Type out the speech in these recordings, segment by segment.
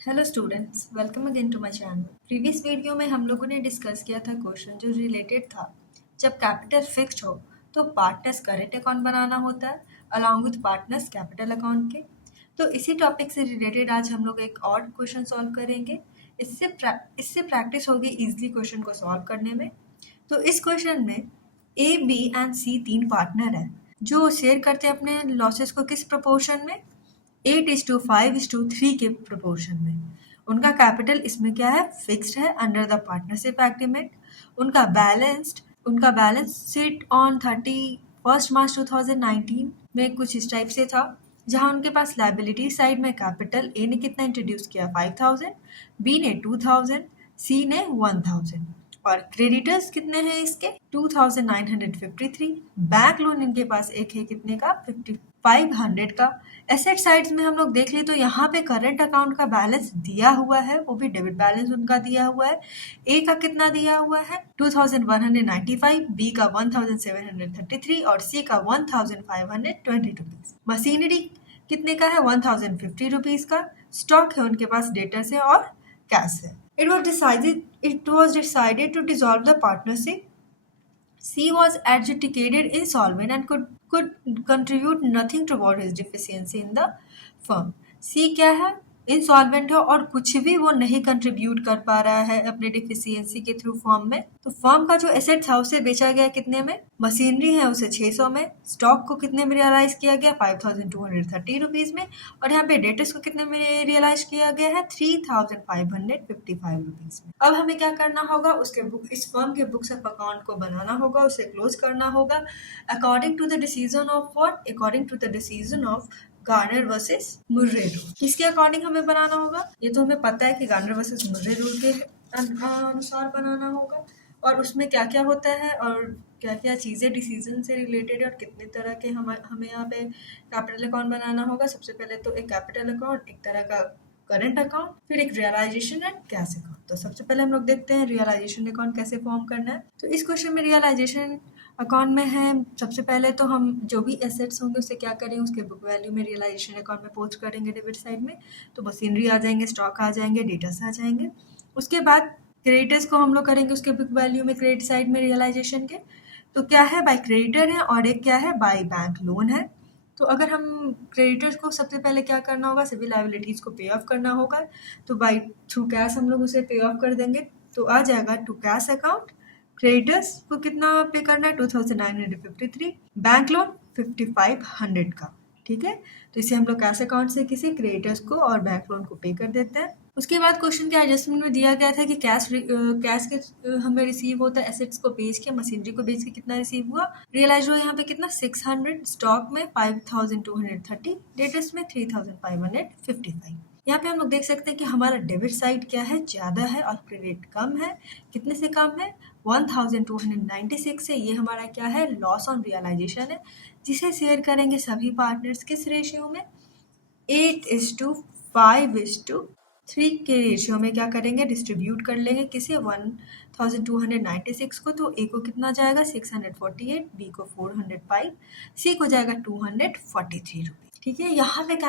Hello students, welcome again to my channel. Previous video में हम लोगों ने डिस्कस किया था क्वेश्चन जो रिलेटेड था जब कैपिटल फिक्स्ड हो तो पार्टनर्स करेंट अकाउंट बनाना होता है along with partners capital account के। तो इसी टॉपिक से रिलेटेड आज हम लोग एक और क्वेश्चन सॉल्व करेंगे। इससे प्रैक्टिस होगी इजीली क्वेश्चन को सॉल्व करने में। तो इस क्वेश्चन में ए, बी एंड सी तीन पार्टनर हैं जो शेयर करते हैं अपने लॉसेस को किस प्रोपोर्शन में, 8:5:3 के प्रोपोर्शन में। उनका कैपिटल इसमें क्या है, फिक्स्ड है अंडर द पार्टनरशिप एग्रीमेंट। उनका बैलेंस शीट ऑन 31 मार्च 2019 में कुछ इस टाइप से था, जहां उनके पास लाइबिलिटी साइड में कैपिटल ए ने कितना इंट्रोड्यूस किया 5000, बी ने 2000, सी ने 1000 और क्रेडिटर्स कितने हैं इसके 2953। बैंक लोन इनके पास एक है कितने का 5500 का। एसेट साइड्स में हम लोग देख ले तो यहाँ पे करंट अकाउंट का बैलेंस दिया हुआ है, वो भी डेबिट बैलेंस उनका दिया हुआ है। ए का कितना दिया हुआ है 2195, बी का 1733 और सी का 1520 रुपीज। मशीनरी कितने का है 1050 रुपीज का। स्टॉक है उनके पास डेटर से और कैश है। It was decided to dissolve the partnership. C was adjudicated insolvent and could contribute nothing toward his deficiency in the firm. C क्या है, इंसॉल्वेंट है और कुछ भी वो नहीं कंट्रीब्यूट कर पा रहा है अपने डिफिशियंसी के थ्रू फर्म में। तो फर्म का जो एसेट था उसे बेचा गया कितने में, मशीनरी है उसे 600 में, स्टॉक को कितने में रियलाइज किया गया 5230 रुपीज में और यहाँ पे डेटर्स को कितने में रियलाइज किया गया है 3555 रुपीज में। अब हमें क्या करना होगा, इस फर्म के बुक्स ऑफ अकाउंट को बनाना होगा, उसे क्लोज करना होगा according to the decision of Garner versus Murray rule. किसके अकॉर्डिंग हमें बनाना होगा, ये तो हमें पता है कि गार्नर वर्सेस मुर्रे रूल के अनुसार बनाना होगा। और उसमें क्या क्या होता है और क्या क्या चीज़ें डिसीजन से रिलेटेड और कितने तरह के हमें यहाँ पे कैपिटल अकाउंट बनाना होगा। सबसे पहले तो एक कैपिटल अकाउंट, एक तरह का करंट अकाउंट, फिर एक रियलाइजेशन एंड कैश अकाउंट। तो सबसे पहले हम लोग देखते हैं रियलाइजेशन अकाउंट कैसे फॉर्म करना है। तो इस क्वेश्चन में रियलाइजेशन अकाउंट में है, सबसे पहले तो हम जो भी एसेट्स होंगे उसे क्या करेंगे, उसके बुक वैल्यू में रियलाइजेशन अकाउंट में पोस्ट करेंगे डेबिट साइड में। तो मशीनरी आ जाएंगे, स्टॉक आ जाएंगे, डेटर्स आ जाएंगे। उसके बाद क्रेडिटर्स को हम लोग करेंगे उसके बुक वैल्यू में क्रेडिट साइड में रियलाइजेशन के। तो क्या है, बाय क्रेडिटर है और एक क्या है, बाय बैंक लोन है। तो अगर हम क्रेडिटर्स को सबसे पहले क्या करना होगा, सभी लाइबिलिटीज को पे ऑफ करना होगा। तो बाय थ्रू कैश हम लोग उसे पे ऑफ कर देंगे। तो आ जाएगा टू कैश अकाउंट। क्रेडिटर्स को कितना पे करना है 2953, बैंक लोन 5500 का। ठीक है, तो इसे हम लोग कैश अकाउंट से किसी क्रेडिटर्स को और बैंक लोन को पे कर देते हैं। उसके बाद क्वेश्चन के एडजस्टमेंट में दिया गया था कि कैश के हमें रिसीव होता है, एसेट्स को बेच के, मशीनरी को बेच के कितना रिसीव हुआ, रियलाइज हुआ यहाँ पे कितना 600, स्टॉक में 5230, डेटर्स में 3555। यहाँ पे हम लोग देख सकते हैं कि हमारा डेबिट साइड क्या है, ज़्यादा है और क्रेडिट कम है। कितने से कम है 1296 से। ये हमारा क्या है, लॉस ऑन रियलाइजेशन है, जिसे शेयर करेंगे सभी पार्टनर्स किस रेशियो में 8:5:3 के रेशियो में क्या करेंगे, डिस्ट्रीब्यूट कर लेंगे किसे 1296 को। तो ए को कितना जाएगा 648, बी को 405, सी को जाएगा 243 रुपीज। ठीक है, यहाँ पे क्या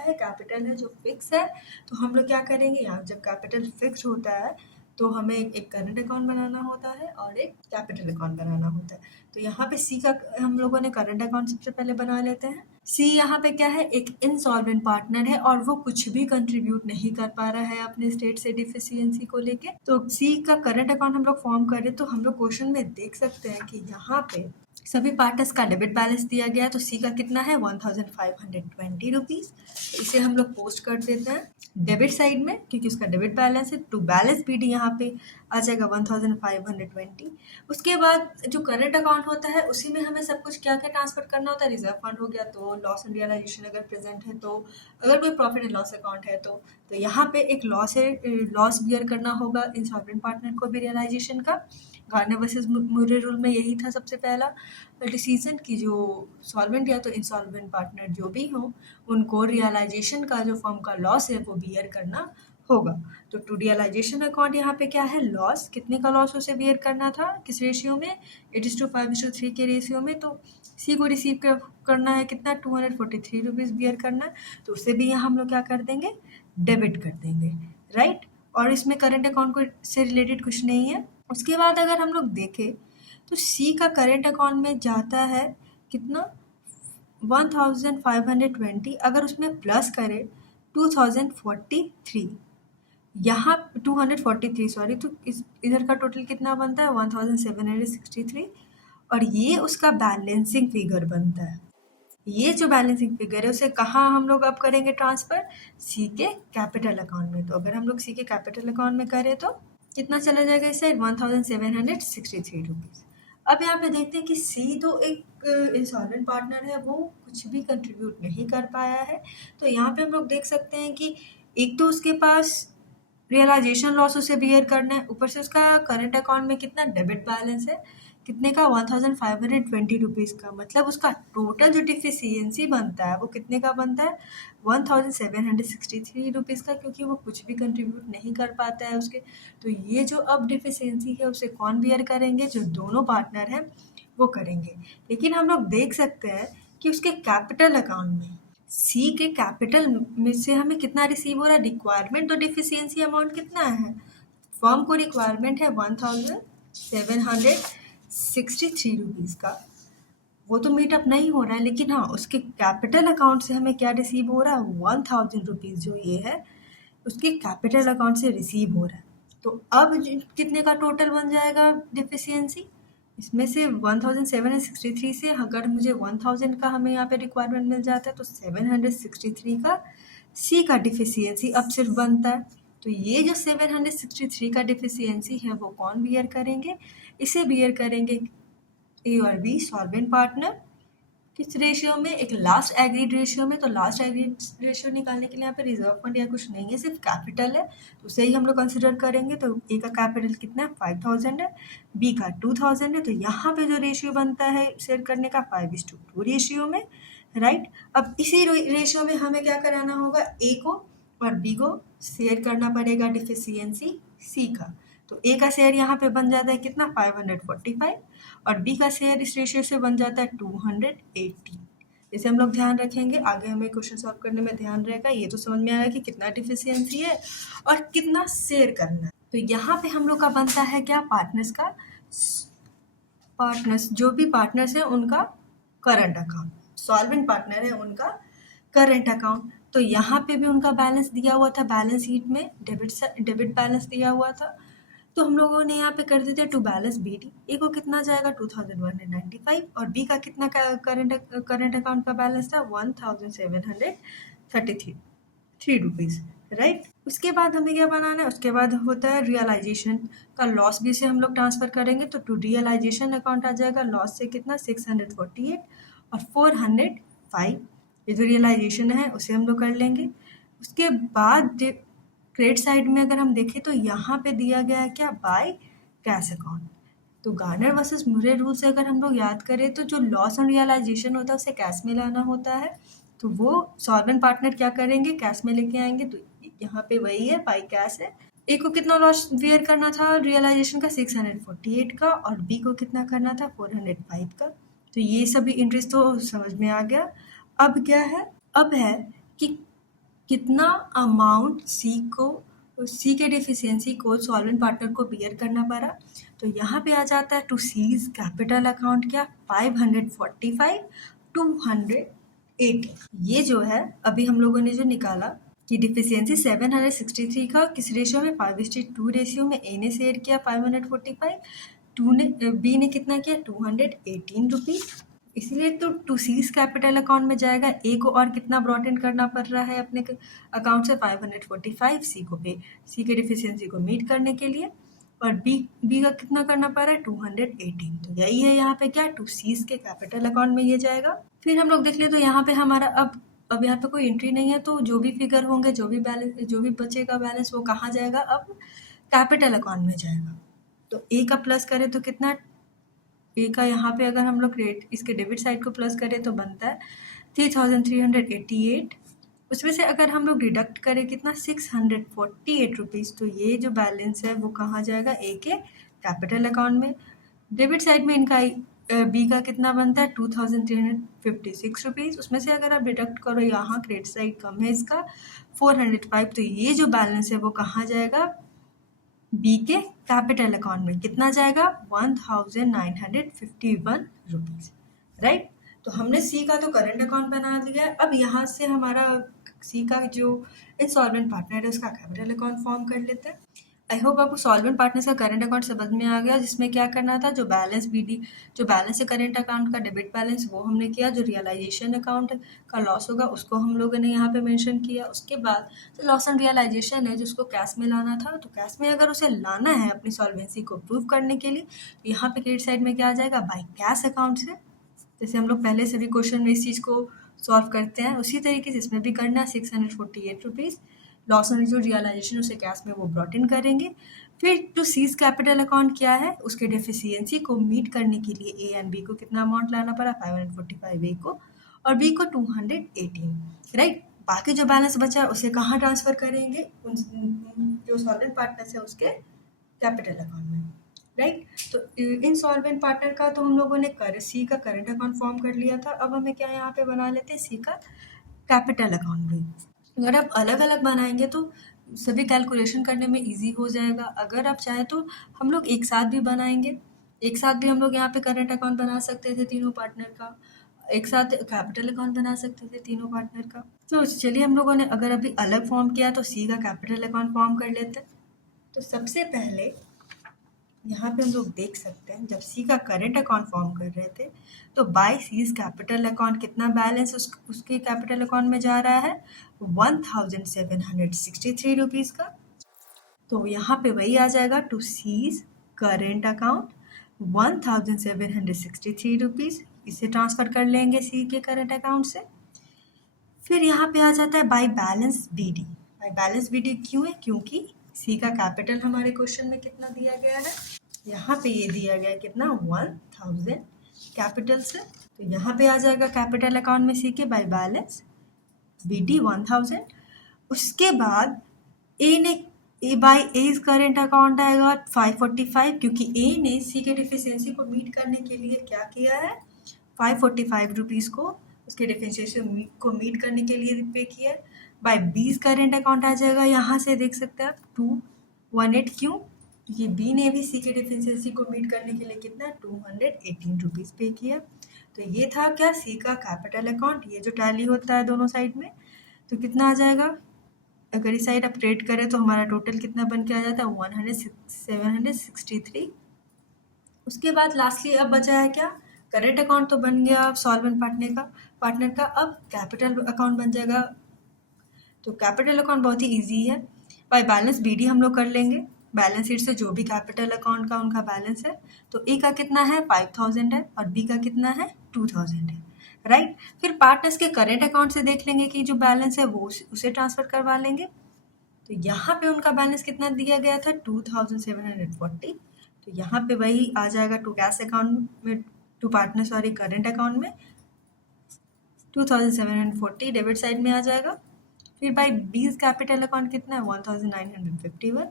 है, कैपिटल है जो फिक्स है। तो हम लोग क्या करेंगे, यहाँ जब कैपिटल फिक्स होता है तो हमें एक करंट अकाउंट बनाना होता है और एक कैपिटल अकाउंट बनाना होता है। तो यहाँ पे सी का हम लोगों ने करंट अकाउंट सबसे पहले बना लेते हैं। सी यहाँ पे क्या है, एक इंसॉल्वेंट पार्टनर है और वो कुछ भी कंट्रीब्यूट नहीं कर पा रहा है अपने स्टेट से डिफिशियंसी को लेके। तो सी का करंट अकाउंट हम लोग फॉर्म करें तो हम लोग क्वेश्चन में देख सकते हैं कि यहाँ पे सभी पार्टनर्स का डेबिट बैलेंस दिया गया है। तो सी का कितना है 1520 रुपीज। तो इसे हम लोग पोस्ट कर देते हैं डेबिट साइड में क्योंकि उसका डेबिट बैलेंस है। टू बैलेंस बीडी यहाँ पे आ जाएगा 1520। उसके बाद जो करंट अकाउंट होता है उसी में हमें सब कुछ क्या क्या ट्रांसफर करना होता है, रिजर्व फंड हो गया तो, लॉस एंड रियलाइजेशन अगर प्रेजेंट है तो, अगर कोई प्रॉफिट एंड लॉस अकाउंट है तो यहाँ पे एक लॉस है, लॉस बियर करना होगा इंसॉल्वेंट पार्टनर को भी रियलाइजेशन का। गार्नर वर्सेस मुर्रे रूल में यही था सबसे पहला डिसीजन कि जो सॉल्वेंट या तो इंसॉल्वेंट पार्टनर जो भी हो उनको रियलाइजेशन का जो फर्म का लॉस है वो बियर करना होगा। तो टू रियलाइजेशन अकाउंट यहाँ पे क्या है, लॉस, कितने का लॉस उसे बियर करना था, किस रेशियो में 8:5:3 के रेशियो में। तो सी को रिसीव करना है कितना 243 रुपीज़ बियर करना है। तो उसे भी यहाँ हम लोग क्या कर देंगे डेबिट कर देंगे, राइट। और इसमें करंट अकाउंट को से रिलेटेड कुछ नहीं है। उसके बाद अगर हम लोग देखें तो सी का करंट अकाउंट में जाता है कितना 1520, अगर उसमें प्लस करें 2043, यहाँ 243 सॉरी, तो इधर का टोटल कितना बनता है 1763, और ये उसका बैलेंसिंग फिगर बनता है। ये जो बैलेंसिंग फिगर है उसे कहाँ हम लोग अब करेंगे ट्रांसफर, सी के कैपिटल अकाउंट में। तो अगर हम लोग सी के कैपिटल अकाउंट में करें तो कितना चला जाएगा इस साइड 1763 रुपीज़। अब यहाँ पे देखते हैं कि सी तो एक इंसॉल्वेंट पार्टनर है, वो कुछ भी कंट्रीब्यूट नहीं कर पाया है। तो यहाँ पे हम लोग देख सकते हैं कि एक तो उसके पास रियलाइजेशन लॉस उसे बियर करना है, ऊपर से उसका करंट अकाउंट में कितना डेबिट बैलेंस है, कितने का 1520 रुपीज़ का। मतलब उसका टोटल जो डिफिशियंसी बनता है वो कितने का बनता है 1763 रुपीज़ का, क्योंकि वो कुछ भी कंट्रीब्यूट नहीं कर पाता है उसके। तो ये जो अब डिफिशियंसी है उसे कौन बियर करेंगे, जो दोनों पार्टनर हैं वो करेंगे। लेकिन हम लोग देख सकते हैं कि उसके कैपिटल अकाउंट में सी के कैपिटल में से हमें कितना रिसीव हो रहा है, रिक्वायरमेंट तो डिफिशियंसी अमाउंट कितना है, फर्म को रिक्वायरमेंट है 1763 रुपीज़ का, वो तो मीटअप नहीं हो रहा है। लेकिन हाँ, उसके कैपिटल अकाउंट से हमें क्या रिसीव हो रहा है 1000 रुपीज़, जो ये है उसके कैपिटल अकाउंट से रिसीव हो रहा है। तो अब कितने का टोटल बन जाएगा डिफिशियंसी, इसमें से 1763 से अगर मुझे 1000 का हमें यहाँ पे रिक्वायरमेंट मिल जाता है तो 763 का सी का डिफिशियंसी अब सिर्फ बनता है। तो ये जो 763 का डिफिशियंसी है वो कौन बियर करेंगे, इसे बियर करेंगे ए और बी सॉल्वेंट पार्टनर। किस रेशियो में, एक लास्ट एग्रीड रेशियो में। तो लास्ट एग्रीड रेशियो निकालने के लिए यहाँ पे रिजर्व फंड या कुछ नहीं है, सिर्फ कैपिटल है, तो उसे ही हम लोग कंसिडर करेंगे। तो ए का कैपिटल कितना है 5000 है, बी का 2000 है। तो यहाँ पे जो रेशियो बनता है शेयर करने का 5:2 रेशियो में, राइट। अब इसी रेशियो में हमें क्या कराना होगा, ए को और बी को शेयर करना पड़ेगा डिफिशियंसी सी का। तो ए का शेयर यहाँ पे बन जाता है कितना 545, और बी का शेयर इस रेशियो से बन जाता है 280। इसे हम लोग ध्यान रखेंगे, आगे हमें क्वेश्चन सॉल्व करने में ध्यान रहेगा। ये तो समझ में आया कि कितना डिफिशियंसी है और कितना शेयर करना है। तो यहाँ पे हम लोग का बनता है क्या, पार्टनर्स जो भी पार्टनर्स हैं उनका करंट अकाउंट, सॉल्वेंट पार्टनर है उनका करंट अकाउंट। तो यहाँ पे भी उनका बैलेंस दिया हुआ था, बैलेंस शीट में डेबिट बैलेंस दिया हुआ था। तो हम लोगों ने यहाँ पे कर देते टू बैलेंस बी डी। ए को कितना जाएगा 2195, और बी का कितना करंट अकाउंट का बैलेंस था 1733 रुपीज़, राइट। उसके बाद हमें क्या बनाना है, उसके बाद होता है रियलाइजेशन का लॉस, भी से हम लोग ट्रांसफर करेंगे। तो टू रियलाइजेशन अकाउंट आ जाएगा लॉस से कितना 648 और 405, ये जो रियलाइजेशन है उसे हम लोग कर लेंगे। उसके बाद क्रेडिट साइड में अगर हम देखें तो यहाँ पे दिया गया है क्या, बाय कैश अकाउंट। तो गार्नर वर्सेस मुरे रूल से अगर हम लोग याद करें तो जो लॉस ऑन रियलाइजेशन होता है उसे कैश में लाना होता है। तो वो सॉल्वेंट पार्टनर क्या करेंगे, कैश में लेके आएंगे। तो यहाँ पे वही है, बाय कैश है। ए को कितना लॉस बियर करना था रियलाइजेशन का 648 का, और बी को कितना करना था 405 का। तो ये सभी इंटरेस्ट तो समझ में आ गया। अब क्या है, अब है कि कितना अमाउंट सी के डिफिशियंसी को सॉल्वेंट पार्टनर को बियर करना पड़ा। तो यहाँ पे आ जाता है टू सीज कैपिटल अकाउंट क्या 545 280। ये जो है अभी हम लोगों ने जो निकाला कि डिफिशियंसी 763 का किस रेशियो में 5:2 रेशियो में, ए ने शेयर किया 545, बी ने कितना किया 218 रुपीज़। इसीलिए तो टू सीज कैपिटल अकाउंट में जाएगा। ए को और कितना ब्रॉट इन करना पड़ रहा है अपने अकाउंट से 545 सी को पे, सी के डिफिशियंसी को मीट करने के लिए, और बी का कितना करना पड़ रहा है 218। तो यही है यहाँ पे क्या, टू सीज के कैपिटल अकाउंट में ये जाएगा। फिर हम लोग देख ले तो यहाँ पे हमारा अब यहाँ पे कोई एंट्री नहीं है, तो जो भी फिगर होंगे, जो भी बचेगा बैलेंस, वो कहाँ जाएगा, अब कैपिटल अकाउंट में जाएगा। तो ए का प्लस करें तो कितना, ए का यहाँ पे अगर हम लोग इसके डेबिट साइड को प्लस करें तो बनता है 3388। उसमें से अगर हम लोग डिडक्ट करें कितना 648 रुपीज़, तो ये जो बैलेंस है वो कहाँ जाएगा, ए के कैपिटल अकाउंट में। डेबिट साइड में इनका बी का कितना बनता है 2356 रुपीज़। उसमें से अगर आप डिडक्ट करो, यहाँ क्रेडिट साइड कम है इसका 405, तो ये जो बैलेंस है वो कहाँ जाएगा, बी के कैपिटल अकाउंट में। कितना जाएगा 1951 रुपीज़, राइट। तो हमने सी का तो करंट अकाउंट बना दिया है। अब यहाँ से हमारा सी का जो इंसॉल्वेंट पार्टनर है उसका कैपिटल अकाउंट फॉर्म कर लेते हैं। आई होप आपको सॉल्वेंट पार्टनर्स का करंट अकाउंट समझ में आ गया, जिसमें क्या करना था, जो बैलेंस है करंट अकाउंट का डेबिट बैलेंस वो हमने किया, जो रियलाइजेशन अकाउंट का लॉस होगा उसको हम लोगों ने यहाँ पे मेंशन किया। उसके बाद जो लॉस एंड रियलाइजेशन है जिसको कैश में लाना था, तो कैश में अगर उसे लाना है अपनी सॉल्वेंसी को प्रूव करने के लिए, तो यहाँ पे क्रेडिट साइड में क्या आ जाएगा, बाई कैश अकाउंट से। जैसे हम लोग पहले से भी क्वेश्चन में इस चीज़ को सॉल्व करते हैं, उसी तरीके से इसमें भी करना है। 648 रुपीज़ लॉस एंड जो रियलाइजेशन उसे कैश में वो ब्रॉट इन करेंगे। फिर टू सीज कैपिटल अकाउंट क्या है, उसके डेफिशिएंसी को मीट करने के लिए ए एंड बी को कितना अमाउंट लाना पड़ा, 545 ए को और बी को 218, राइट। बाकी जो बैलेंस बचा है उसे कहाँ ट्रांसफर करेंगे, उन जो सॉल्वेंट पार्टनर्स है उसके कैपिटल अकाउंट में, राइट। तो इनसॉल्वेंट पार्टनर का तो हम लोगों ने सी का करंट अकाउंट फॉर्म कर लिया था। अब हमें क्या यहाँ पे बना लेते हैं, सी का कैपिटल अकाउंट भी। अगर आप अलग अलग बनाएंगे तो सभी कैलकुलेशन करने में इजी हो जाएगा। अगर आप चाहें तो हम लोग एक साथ भी बनाएंगे, एक साथ भी हम लोग यहाँ पे करंट अकाउंट बना सकते थे तीनों पार्टनर का, एक साथ कैपिटल अकाउंट बना सकते थे तीनों पार्टनर का। तो चलिए हम लोगों ने अगर अभी अलग फॉर्म किया तो सी का कैपिटल अकाउंट फॉर्म कर लेते हैं। तो सबसे पहले यहाँ पे हम लोग देख सकते हैं, जब सी का करंट अकाउंट फॉर्म कर रहे थे तो बाय सीज कैपिटल अकाउंट कितना बैलेंस उसके कैपिटल अकाउंट में जा रहा है, 1763 रुपीज़ का। तो यहाँ पे वही आ जाएगा, to C's current account 1763 rupees, इसे ट्रांसफ़र कर लेंगे सी के करेंट अकाउंट से। फिर यहाँ पे आ जाता है by balance B D. By balance B D क्यों है, क्योंकि सी का कैपिटल हमारे क्वेश्चन में कितना दिया गया है, यहाँ पे ये दिया गया है कितना 1000 कैपिटल से। तो यहाँ पे आ जाएगा कैपिटल अकाउंट में सी के बाय बैलेंस बी डी 1000। उसके बाद ए बाय एज करेंट अकाउंट आएगा 545, क्योंकि ए ने सी के डिफिशियंसी को मीट करने के लिए क्या किया है, 545 रुपीज़ को उसके डिफिशियंसी को मीट करने के लिए पे किया है। बाय बीज करेंट अकाउंट आ जाएगा, यहाँ से देख सकते हैं आप 218, क्यों, ये बी ने भी सी के डिफिशियंसी को मीट करने के लिए कितना 218 रुपीज़ पे किया। तो ये था क्या, सी का कैपिटल अकाउंट। ये जो टैली होता है दोनों साइड में, तो कितना आ जाएगा, अगर इस साइड आप रेट करें तो हमारा टोटल कितना बन के आ जाता है 763। उसके बाद लास्टली अब बचा है क्या, करेंट अकाउंट तो बन गया सॉल्वेंट पार्टनर का। अब कैपिटल अकाउंट बन जाएगा। तो कैपिटल अकाउंट बहुत ही इजी है, बाय बैलेंस बी डी हम लोग कर लेंगे। बैलेंस शीट से जो भी कैपिटल अकाउंट का उनका बैलेंस है, तो ए का कितना है 5000 है और बी का कितना है 2000 है, राइट। फिर पार्टनर्स के करेंट अकाउंट से देख लेंगे कि जो बैलेंस है वो उसे ट्रांसफर करवा लेंगे। तो यहाँ पे उनका बैलेंस कितना दिया गया था 2740, तो यहाँ पे वही आ जाएगा टू कैश अकाउंट में, to partner sorry current account में 2740 डेबिट साइड में आ जाएगा। फिर बाय बीज कैपिटल अकाउंट कितना है 1951,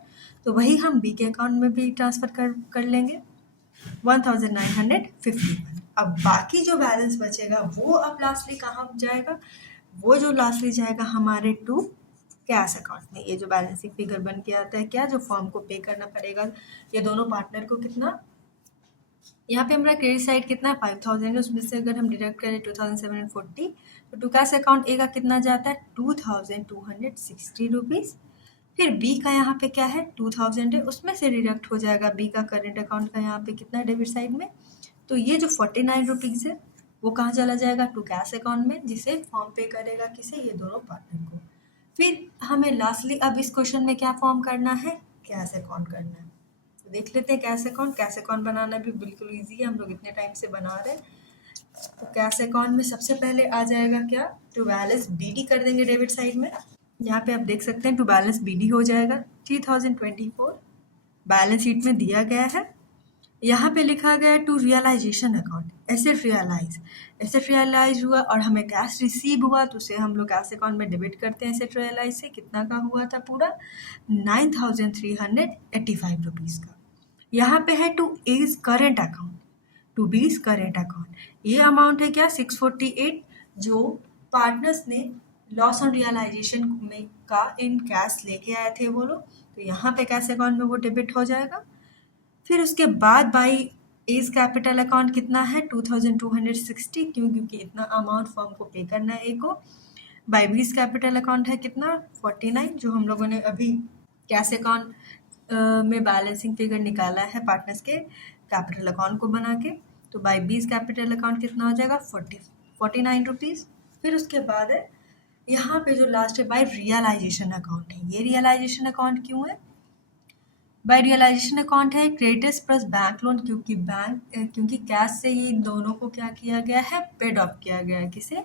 तो वही हम बी के अकाउंट में भी ट्रांसफ़र कर लेंगे 1951। अब बाकी जो बैलेंस बचेगा वो अब लास्टली कहाँ जाएगा, वो जो लास्टली जाएगा हमारे टू कैश अकाउंट में। ये जो बैलेंसिंग फिगर बन के आता है क्या, जो फॉर्म को पे करना पड़ेगा ये दोनों पार्टनर को, कितना यहाँ पे हमारा क्रेडिट साइड कितना 5000 है, उसमें से अगर हम डिडक्ट करें 2740, तो टू कैश अकाउंट ए का कितना जाता है 2260 रुपीज़। फिर बी का यहाँ पे क्या है 2000 है, उसमें से डिडक्ट हो जाएगा बी का करंट अकाउंट का यहाँ पे कितना डेबिट साइड में, तो ये जो 49 रुपीज़ है वो कहाँ चला जाएगा टू कैश अकाउंट में, जिसे फॉर्म पे करेगा किसे, ये दोनों पार्टनर को। फिर हमें लास्टली अब इस क्वेश्चन में क्या फॉर्म करना है, कैश अकाउंट करना है। तो देख लेते हैं कैश अकाउंट बनाना भी बिल्कुल ईजी है, हम लोग इतने टाइम से बना रहे हैं। तो कैश अकाउंट में सबसे पहले आ जाएगा क्या, टू बैलेंस बी डी कर देंगे डेबिट साइड में। यहाँ पे आप देख सकते हैं टू बैलेंस बी डी हो जाएगा 3024, बैलेंस शीट में दिया गया है। यहाँ पे लिखा गया है to realisation account, asset realise हुआ और हमें कैश रिसीव हुआ, तो उसे हम लोग कैश अकाउंट में डेबिट करते हैं एसेट रियलाइज से। कितना का हुआ था पूरा 9385 रुपीज़ का। यहाँ पे है to A's current account, rupees current account. ये अमाउंट है क्या 648 जो पार्टनर्स ने लॉस ऑन रियलाइजेशन में का इन कैश लेके आए थे वो लोग, तो यहाँ पे कैश अकाउंट में वो डेबिट हो जाएगा। फिर उसके बाद बाई एज कैपिटल अकाउंट कितना है 2260 क्योंकि इतना अमाउंट फर्म को पे करना है ए को। बाई बीस कैपिटल अकाउंट है कितना 49 जो हम लोगों ने अभी कैश अकाउंट में बैलेंसिंग फिगर निकाला है पार्टनर्स के कैपिटल अकाउंट को बना के। तो बाई बीस कैपिटल अकाउंट कितना हो जाएगा 49 रुपीज़। फिर उसके बाद है यहाँ पे जो लास्ट है बाय रियलाइजेशन अकाउंट है। ये रियलाइजेशन अकाउंट क्यों है? बाय रियलाइजेशन अकाउंट है क्रेडिटर्स प्लस बैंक लोन, क्योंकि कैश से ही इन दोनों को क्या किया गया है पेड ऑफ किया गया है, किसे?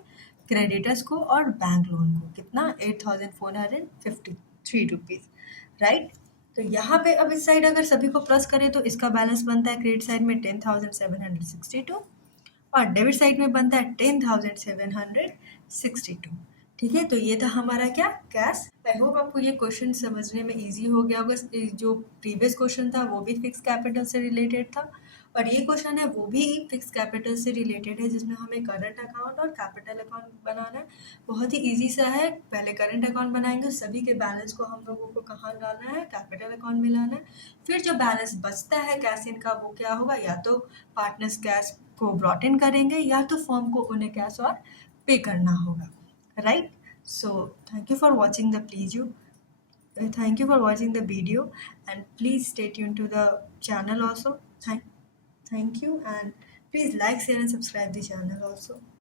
क्रेडिटर्स को और बैंक लोन को। कितना 8453 रुपीज़, राइट। तो यहाँ पे अब इस साइड अगर सभी को प्लस करें तो इसका बैलेंस बनता है क्रेडिट साइड में 10,762 और डेबिट साइड में बनता है 10,762। ठीक है, तो ये था हमारा क्या कैश। आई होप आपको ये क्वेश्चन समझने में इजी हो गया होगा। जो प्रीवियस क्वेश्चन था वो भी फिक्स कैपिटल से रिलेटेड था और ये क्वेश्चन है वो भी फिक्स कैपिटल से रिलेटेड है जिसमें हमें करंट अकाउंट और कैपिटल अकाउंट बनाना है। बहुत ही इजी सा है। पहले करंट अकाउंट बनाएंगे, सभी के बैलेंस को हम लोगों को कहाँ डालना है कैपिटल अकाउंट में लाना है। फिर जो बैलेंस बचता है कैश इन का वो क्या होगा, या तो पार्टनर्स कैश को ब्रॉट इन करेंगे या तो फर्म को उन्हें कैश और पे करना होगा, right? So thank you for watching the video and please stay tuned to the channel also. Thank you and please like, share and subscribe the channel also.